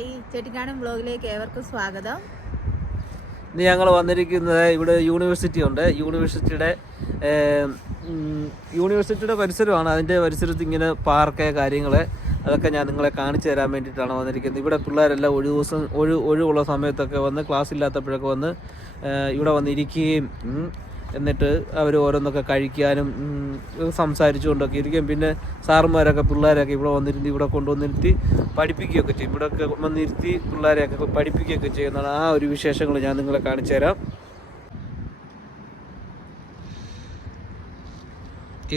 Hi, ചെട്ടിക്കാനം വ്ലോഗിലേക്ക് ഏവർക്കും സ്വാഗതം. ഇന്ന് ഞങ്ങൾ വന്നിരിക്കുന്നത് ഇവിടെ യൂണിവേഴ്സിറ്റി ഉണ്ട്. യൂണിവേഴ്സിറ്റിയുടെ പരിസരമാണ്. അതിൻ്റെ പരിസരത്ത് ഇങ്ങനെ പാർക്ക് കാര്യങ്ങൾ അതൊക്കെ ഞാൻ നിങ്ങളെ കാണിച്ചു തരാൻ വേണ്ടിയിട്ടാണ് വന്നിരിക്കുന്നത്. ഇവിടെ പിള്ളേരെല്ലാം ഒഴിവുള്ള സമയത്തൊക്കെ വന്ന് ക്ലാസ് ഇല്ലാത്തപ്പോഴൊക്കെ വന്ന് ഇവിടെ വന്നിരിക്കുകയും എന്നിട്ട് അവർ ഓരോന്നൊക്കെ കഴിക്കാനും സംസാരിച്ചുകൊണ്ടൊക്കെ ഇരിക്കും. പിന്നെ സാറുമാരൊക്കെ പിള്ളേരൊക്കെ ഇവിടെ കൊണ്ടുവന്നിരുത്തി പഠിപ്പിക്കുകയൊക്കെ ചെയ്യും. ഇവിടെയൊക്കെ വന്നിരുത്തി പിള്ളേരെയൊക്കെ പഠിപ്പിക്കുകയൊക്കെ ചെയ്യുന്നതാണ്. ആ ഒരു വിശേഷങ്ങൾ ഞാൻ നിങ്ങളെ കാണിച്ചു തരാം.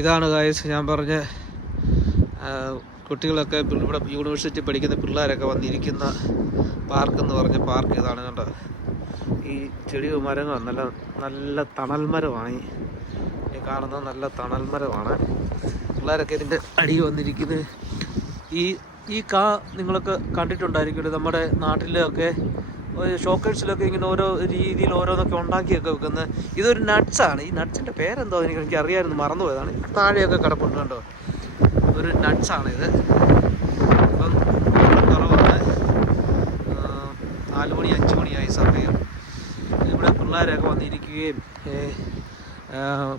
ഇതാണ് ഗായ്സ് ഞാൻ പറഞ്ഞ കുട്ടികളൊക്കെ ഇവിടെ യൂണിവേഴ്സിറ്റി പഠിക്കുന്ന പിള്ളേരൊക്കെ വന്നിരിക്കുന്ന പാർക്ക് എന്ന് പറഞ്ഞ പാർക്ക് ഇതാണ് കണ്ടത്. ഈ ചെടി മരങ്ങൾ നല്ല തണൽ മരമാണ്. ഈ കാണുന്നത് നല്ല തണൽ മരമാണ്. പിള്ളേരൊക്കെ ഇതിൻ്റെ അടി വന്നിരിക്കുന്നത്. ഈ കാ നിങ്ങളൊക്കെ കണ്ടിട്ടുണ്ടായിരിക്കും. നമ്മുടെ നാട്ടിലൊക്കെ ഷോക്കേഴ്സിലൊക്കെ ഇങ്ങനെ ഓരോ രീതിയിൽ ഓരോന്നൊക്കെ ഉണ്ടാക്കിയൊക്കെ വെക്കുന്നത്. ഇതൊരു നട്ട്സാണ്. ഈ നട്ട്സിൻ്റെ പേരെന്തോ എനിക്ക് അറിയാമായിരുന്നു, മറന്നുപോയതാണ്. താഴെയൊക്കെ കിടപ്പുണ്ട് കണ്ടോ. ഒരു നട്ട്സാണ് ഇത്. ഇപ്പം കുറവാണ്. 4 മണി 5 മണിയായി സമയം. ഇവിടെ പിള്ളേരൊക്കെ വന്നിരിക്കുകയും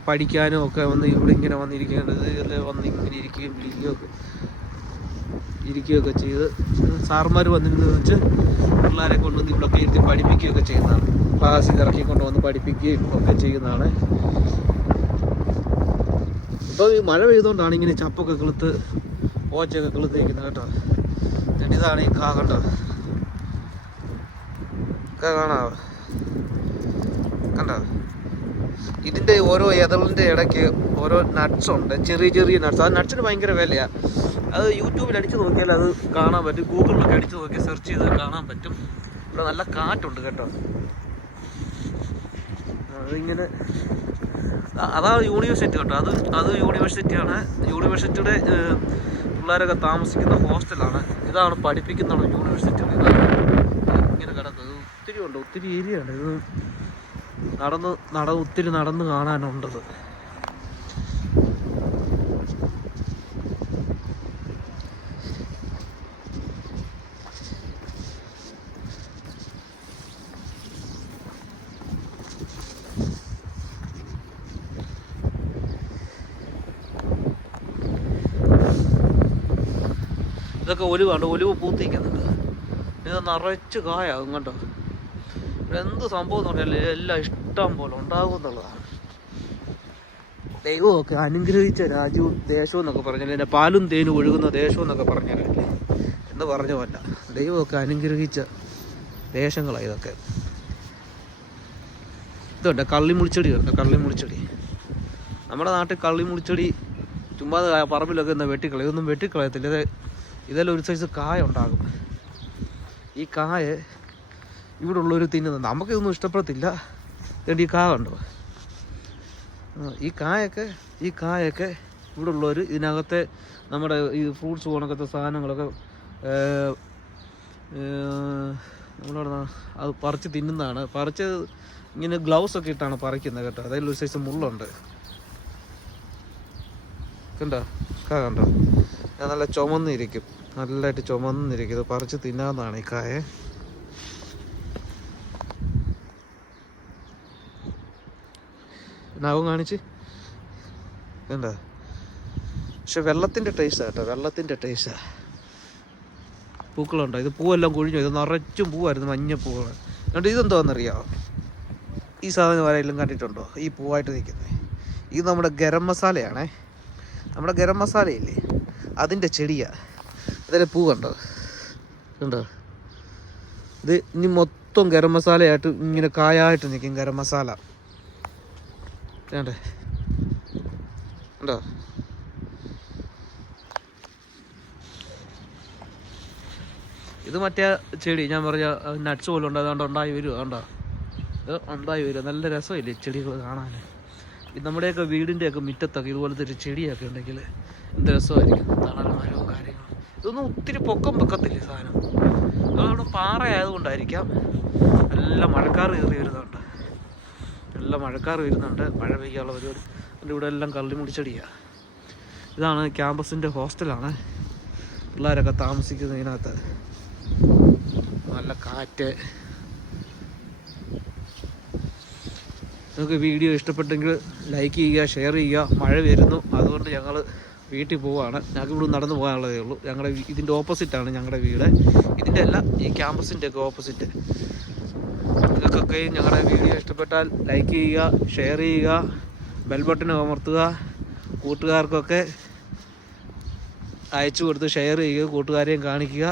പഠിക്കാനും ഒക്കെ വന്ന് ഇവിടെ ഇങ്ങനെ വന്നിരിക്കേണ്ടത് വന്ന് ഇങ്ങനെ ഇരിക്കുകയൊക്കെ ചെയ്ത് സാർമാർ വന്നിരുന്ന് വെച്ച് പിള്ളേരെ കൊണ്ടുവന്ന് ഇവിടെയൊക്കെ ഇരുത്തി പഠിപ്പിക്കുകയൊക്കെ ചെയ്യുന്നതാണ്. ക്ലാസ്സിൽ ഇറക്കി കൊണ്ടുവന്ന് പഠിപ്പിക്കുകയും ഒക്കെ ചെയ്യുന്നതാണ്. ഇപ്പോൾ ഈ മഴ പെയ്തുകൊണ്ടാണ് ഇങ്ങനെ ചപ്പൊക്കെ കിളുത്ത് ഓച്ചയൊക്കെ കിളുത്തിരിക്കുന്നത് കേട്ടോ. എന്നിട്ട് ഇതാണ് ഈ കാ കണ്ടോ. കാണാവോ കണ്ടോ. ഇതിൻ്റെ ഓരോ എതളിൻ്റെ ഇടയ്ക്ക് ഓരോ നട്ട്സ് ഉണ്ട്, ചെറിയ നട്ട്സ്. ആ നട്ട്സിന് ഭയങ്കര വിലയാണ്. അത് യൂട്യൂബിൽ അടിച്ചു നോക്കിയാൽ അത് കാണാൻ പറ്റും. ഗൂഗിളിലൊക്കെ അടിച്ചു നോക്കി സെർച്ച് ചെയ്ത് കാണാൻ പറ്റും. ഇവിടെ നല്ല കാറ്റുണ്ട് കേട്ടോ. അതിങ്ങനെ അതാണ് യൂണിവേഴ്സിറ്റി കേട്ടോ. അത് യൂണിവേഴ്സിറ്റിയാണ്. യൂണിവേഴ്സിറ്റിയുടെ പിള്ളേരൊക്കെ താമസിക്കുന്ന ഹോസ്റ്റലാണ്. ഇതാണ് പഠിപ്പിക്കുന്നത് യൂണിവേഴ്സിറ്റിയിൽ. ഇങ്ങനെ കിടക്കുന്നത് ഒത്തിരി ഏരിയ ഉണ്ട്. ഇത് ഒത്തിരി നടന്ന് കാണാനുണ്ടത്. ഇതൊക്കെ ഒലിവ് പൂത്തിക്കുന്നുണ്ട്. ഇത് നിറച്ച് കായാകും കണ്ടോ. എന്ത് സംഭവം എന്ന് പറഞ്ഞാൽ എല്ലാം ഇഷ്ടം പോലെ ഉണ്ടാകും എന്നുള്ളതാണ്. ദൈവമൊക്കെ അനുഗ്രഹിച്ച രാജ്യവും ദേശവും എന്നൊക്കെ പറഞ്ഞാൽ എൻ്റെ പാലും തേനും ഒഴുകുന്ന ദേശം എന്നൊക്കെ പറഞ്ഞാലല്ലേ എന്ന് പറഞ്ഞുമല്ല. ദൈവമൊക്കെ അനുഗ്രഹിച്ച ദേശങ്ങളാണ് ഇതൊക്കെ. ഇതുണ്ട് കള്ളിമുളിച്ചെടി ഉണ്ട്. കള്ളിമുളിച്ചെടി നമ്മുടെ നാട്ടിൽ കള്ളിമുളിച്ചെടി ചുമ്മാ പറമ്പിലൊക്കെ എന്താ വെട്ടിക്കളയും. ഇതൊന്നും വെട്ടിക്കളയത്തില്ല. ഇതെല്ലാം ഒരു സൈസ് കായ ഉണ്ടാകും. ഈ കായ ഇവിടെ ഉള്ളൊരു തിന്നുന്നത് നമുക്കിതൊന്നും ഇഷ്ടപ്പെടത്തില്ല. അതുകൊണ്ട് ഈ കായ ഉണ്ടോ. ഈ കായൊക്കെ ഇവിടെ ഉള്ളവർ ഇതിനകത്തെ നമ്മുടെ ഈ ഫ്രൂട്ട്സ് പോണക്കത്തെ സാധനങ്ങളൊക്കെ നമ്മളവിടെ അത് പറിച്ച് തിന്നുന്നതാണ്. പറിച്ച് ഇങ്ങനെ ഗ്ലൗസൊക്കെ ഇട്ടാണ് പറിക്കുന്നത് കേട്ടോ. അതിലൊരു സൈസ് മുള്ളുണ്ട് കണ്ടോ. കണ്ടോ നല്ല ചുമന്നിരിക്കും, നല്ലതായിട്ട് ചുമന്നിരിക്കും. ഇത് പറിച്ച് തിന്നാവുന്നതാണ് ഈ കായ. നാവും കാണിച്ച് എന്താ. പക്ഷെ വെള്ളത്തിൻ്റെ ടേസ്റ്റാണ് കേട്ടോ. വെള്ളത്തിൻ്റെ ടേസ്റ്റാണ്. പൂക്കളുണ്ടോ. ഇത് പൂവെല്ലാം കൊഴിഞ്ഞു. ഇത് നിറച്ചും പൂവായിരുന്നു, മഞ്ഞപ്പൂവാണ്. എന്നിട്ട് ഇതെന്തോന്നറിയാമോ. ഈ സാധനം ആരെങ്കിലും കണ്ടിട്ടുണ്ടോ ഈ പൂവായിട്ട് നിൽക്കുന്നത്. ഇത് നമ്മുടെ ഗരം മസാലയാണേ. നമ്മുടെ ഗരം മസാലയില്ലേ അതിൻ്റെ ചെടിയാണ്. അതിൻ്റെ പൂ കണ്ടോ. ഇത് ഇനി മൊത്തം ഗരം മസാലയായിട്ട് ഇങ്ങനെ കായായിട്ട് നിൽക്കും ഗരം മസാല. വേണ്ടേ ഉണ്ടോ. ഇത് മറ്റേ ചെടി ഞാൻ പറഞ്ഞ നട്ട്സ് പോലെ ഉണ്ട്. അതുകൊണ്ട് ഉണ്ടായി വരും. കണ്ടോ ഇത് ഉണ്ടായി വരും. നല്ല രസമില്ലേ ചെടികൾ കാണാൻ. ഇത് നമ്മുടെയൊക്കെ വീടിൻ്റെയൊക്കെ മുറ്റത്തൊക്കെ ഇതുപോലത്തെ ഒരു ചെടിയൊക്കെ ഉണ്ടെങ്കിൽ എന്ത് രസമായിരിക്കും. തണൽമരവും കാര്യങ്ങളും. ഇതൊന്നും ഒത്തിരി പൊക്കം വെക്കത്തില്ല ഈ സാധനം. അതവിടെ പാറ ആയതുകൊണ്ടായിരിക്കാം നല്ല മഴക്കാർ കയറി വരുന്നുണ്ട്. മഴ പെയ്യാനുള്ള പരിപാടി. എൻ്റെ ഇവിടെ എല്ലാം കള്ളിമുടിച്ചെടിയാണ്. ഇതാണ് ക്യാമ്പസിൻ്റെ ഹോസ്റ്റലാണ്. പിള്ളേരൊക്കെ താമസിക്കുന്നതിനകത്ത്. നല്ല കാറ്റ്. നിങ്ങൾക്ക് വീഡിയോ ഇഷ്ടപ്പെട്ടെങ്കിൽ ലൈക്ക് ചെയ്യുക, ഷെയർ ചെയ്യുക. മഴ വരുന്നു, അതുകൊണ്ട് ഞങ്ങൾ വീട്ടിൽ പോവുകയാണ്. ഞങ്ങൾക്ക് ഇവിടെ നടന്നു പോകാനുള്ളതേ ഉള്ളൂ. ഞങ്ങളുടെ ഇതിൻ്റെ ഓപ്പോസിറ്റാണ് ഞങ്ങളുടെ വീട്. ഇതിൻ്റെ അല്ല, ഈ ക്യാമ്പസിൻ്റെ ഒക്കെ ഓപ്പോസിറ്റ്. നിങ്ങൾക്കൊക്കെ ഞങ്ങളുടെ വീഡിയോ ഇഷ്ടപ്പെട്ടാൽ ലൈക്ക് ചെയ്യുക, ഷെയർ ചെയ്യുക, ബെൽ ബട്ടൺ അമർത്തുക. കൂട്ടുകാർക്കൊക്കെ അയച്ചു കൊടുത്ത് ഷെയർ ചെയ്യുക, കൂട്ടുകാരെയും കാണിക്കുക.